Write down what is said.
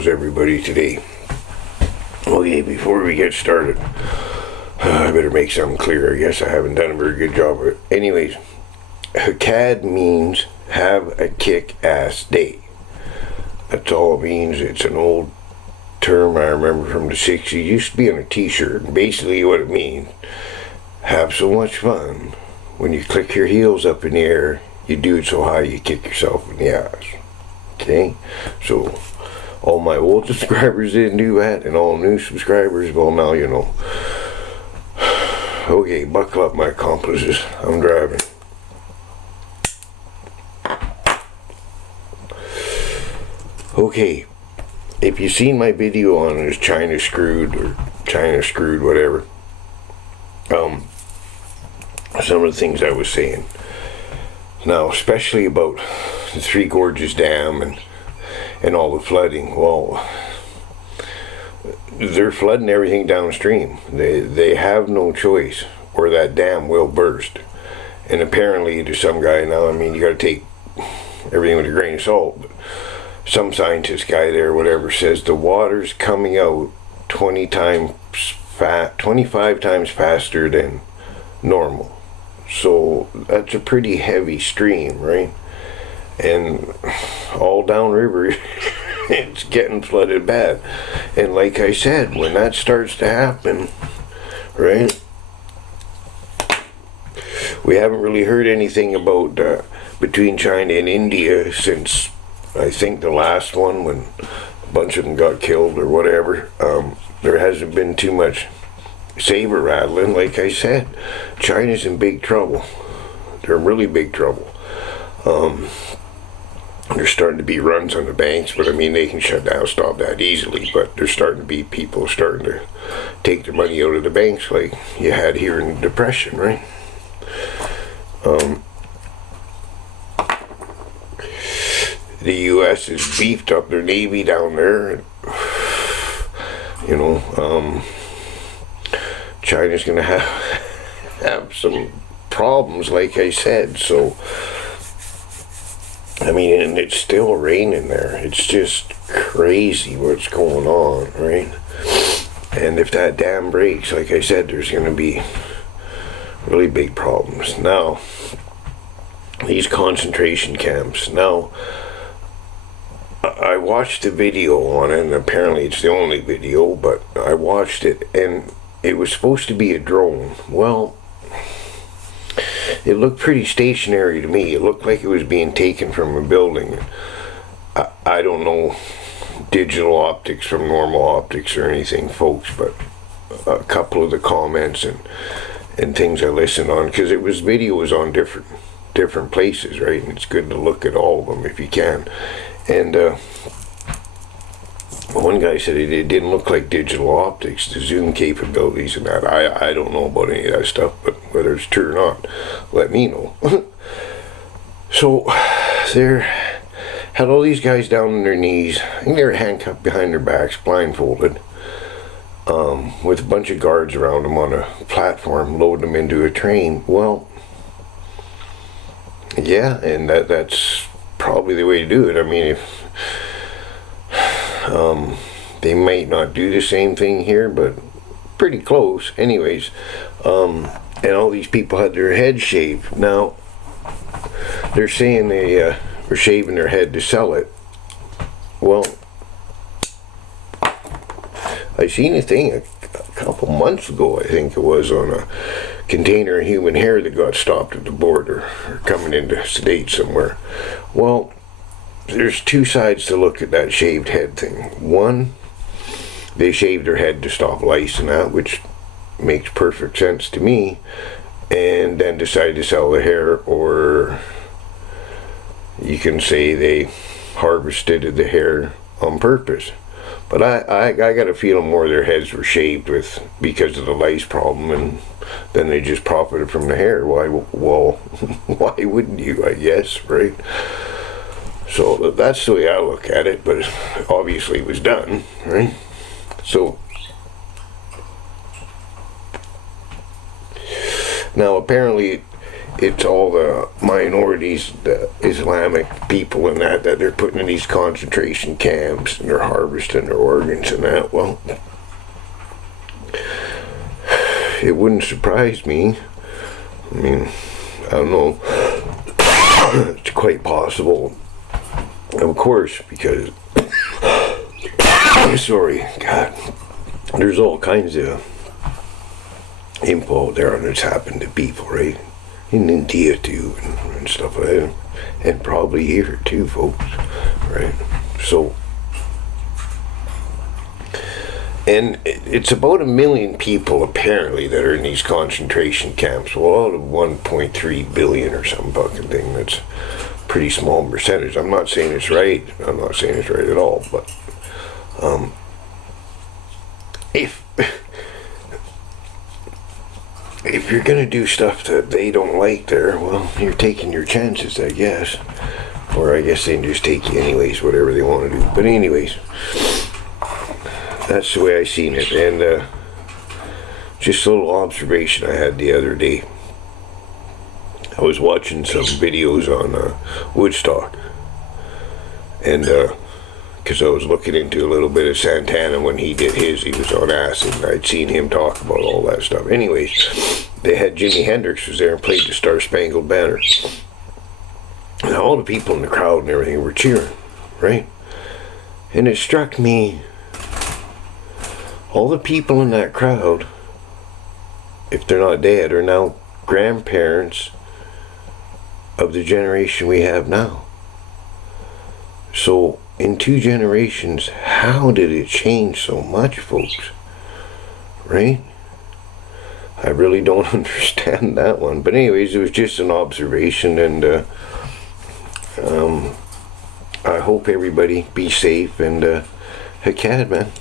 How's everybody today? Okay, before we get started, I better make something clear. I guess I haven't done a very good job of it. Anyways, HAKAD means have a kick-ass day. That's all it means. It's an old term I remember from the 60s. It used to be on a t-shirt. And basically what it means, have so much fun. When you click your heels up in the air, you do it so high you kick yourself in the ass. Okay? So, all my old subscribers didn't do that, and all new subscribers, well, now you know. Okay, buckle up, my accomplices. I'm driving. Okay, if you've seen my video on this China screwed, whatever, some of the things I was saying. Now, especially about the Three Gorges Dam and all the flooding, well, they're flooding everything downstream. They have no choice, or that dam will burst. And apparently, to some guy now, I mean, you got to take everything with a grain of salt, but some scientist guy there, whatever, says the water's coming out 25 times faster than normal. So that's a pretty heavy stream, right? And all downriver, it's getting flooded bad. And like I said, when that starts to happen, right, we haven't really heard anything about between China and India since I think the last one, when a bunch of them got killed or whatever. There hasn't been too much saber rattling. Like I said, China's in big trouble. They're in really big trouble. There's starting to be runs on the banks, but I mean, they can stop that easily, but there's starting to be people starting to take their money out of the banks like you had here in the Depression, right? The U.S. has beefed up their Navy down there. You know, China's going to have some problems, like I said. So, I mean, and it's still raining there. It's just crazy what's going on, right? And if that dam breaks, like I said, there's going to be really big problems. Now, these concentration camps. Now, I watched the video on it, and apparently it's the only video, but I watched it, and it was supposed to be a drone. Well, it looked pretty stationary to me. It looked like it was being taken from a building. I don't know digital optics from normal optics or anything, folks, but a couple of the comments and things I listened on, because it was videos on different places, right? And it's good to look at all of them if you can. And one guy said it didn't look like digital optics, the zoom capabilities and that. I don't know about any of that stuff, but whether it's true or not, let me know. So, they had all these guys down on their knees. I think they were handcuffed behind their backs, blindfolded, with a bunch of guards around them on a platform, loading them into a train. Well, yeah, and that's probably the way to do it. I mean, if they might not do the same thing here, but pretty close. Anyways, and all these people had their heads shaved. Now, they're saying they were shaving their head to sell it. Well, I seen a thing a couple months ago, I think it was, on a container of human hair that got stopped at the border or coming into the States somewhere. Well, there's two sides to look at that shaved head thing. One, they shaved their head to stop lice and that, which makes perfect sense to me, and then decided to sell the hair. Or you can say they harvested the hair on purpose. But I got a feeling more their heads were shaved because of the lice problem, and then they just profited from the hair. Why wouldn't you, I guess, right? So that's the way I look at it, but obviously it was done, right? So, now apparently it's all the minorities, the Islamic people and that they're putting in these concentration camps and they're harvesting their organs and that. Well, it wouldn't surprise me. I mean, I don't know. It's quite possible, of course, because sorry, God, there's all kinds of info out there on what's happened to people, right? In India too, and stuff like that, and probably here too, folks, right? So, and it's about 1 million people apparently that are in these concentration camps. Well, out of 1.3 billion or some fucking thing, that's a pretty small percentage. I'm not saying it's right. I'm not saying it's right at all, but if you're gonna do stuff that they don't like there, well, you're taking your chances, I guess. Or I guess they can just take you anyways, whatever they want to do. But anyways, that's the way I seen it. And just a little observation I had the other day. I was watching some videos on Woodstock, and because I was looking into a little bit of Santana when he did his, he was on acid, and I'd seen him talk about all that stuff. Anyways, they had Jimi Hendrix was there and played the Star Spangled Banner. And all the people in the crowd and everything were cheering, right? And it struck me, all the people in that crowd, if they're not dead, are now grandparents of the generation we have now. So, in 2 generations, how did it change so much, folks? Right? I really don't understand that one. But anyways, it was just an observation, and I hope everybody be safe, and heck, man.